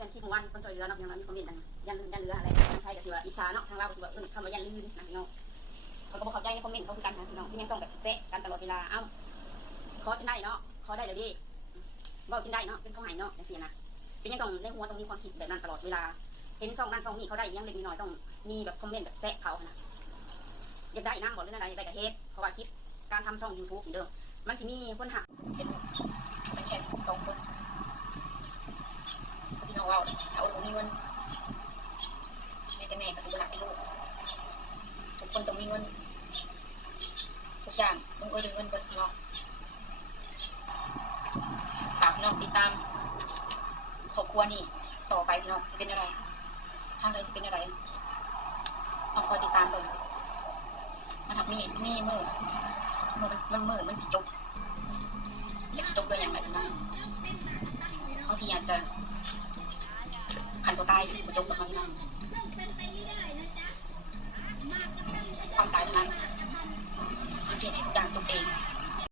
งินที่ของวันคนช่วยเหลือเนาะอย่างนั้นมีคอมเมนต์กันยันเรืออะไรใช่กับสิว่าอิจฉาเนาะทางเราก็สิว่าคำว่ายันลืมนะพี่น้องเขาก็บอกเข้าใจในคอมเมนต์เขาคือกันนะพี่น้องที่ยังต้องแบบเตะกันตลอดเวลาเอ้าขอจนได้เนาะขอได้เลยดิบอกจนได้เนาะเป็นข้อหายเนาะอย่างเสียนะเป็นยังต้องในหัวต้องมีความคิดแบบนั้นตลอดเวลาเห็นซองนั้นซองนี้เขาได้ยังเล็กน้อยต้องมีแบบคอมเมนต์แบบแซะเขานะอยากได้น้ำบอกเรื่องอะไรอยากได้กระเทศเพราะว่าคิดการทำช่อง YouTube เดิมมันสิมีคนหักเป็นแค่2 คนพี่น้องว่าถ้าอุ่นมีเงินแม่ก็สิบหลักให้ลูกทุกคนต้องมีเงินทุกอย่างต้องเงินเบิดเนาะฝากพี่น้องติดตามครอบครัวนี่ต่อไปพี่น้องจะเป็นอะไรทางใดจะเป็นอะไรต้องคอยติดตามเลยนะครับนี่มือมันจะจบอยากจบเลยอย่างไรพี่น้องบางทีอาจจะขันตัวตายที่จบแบบพี่น้อง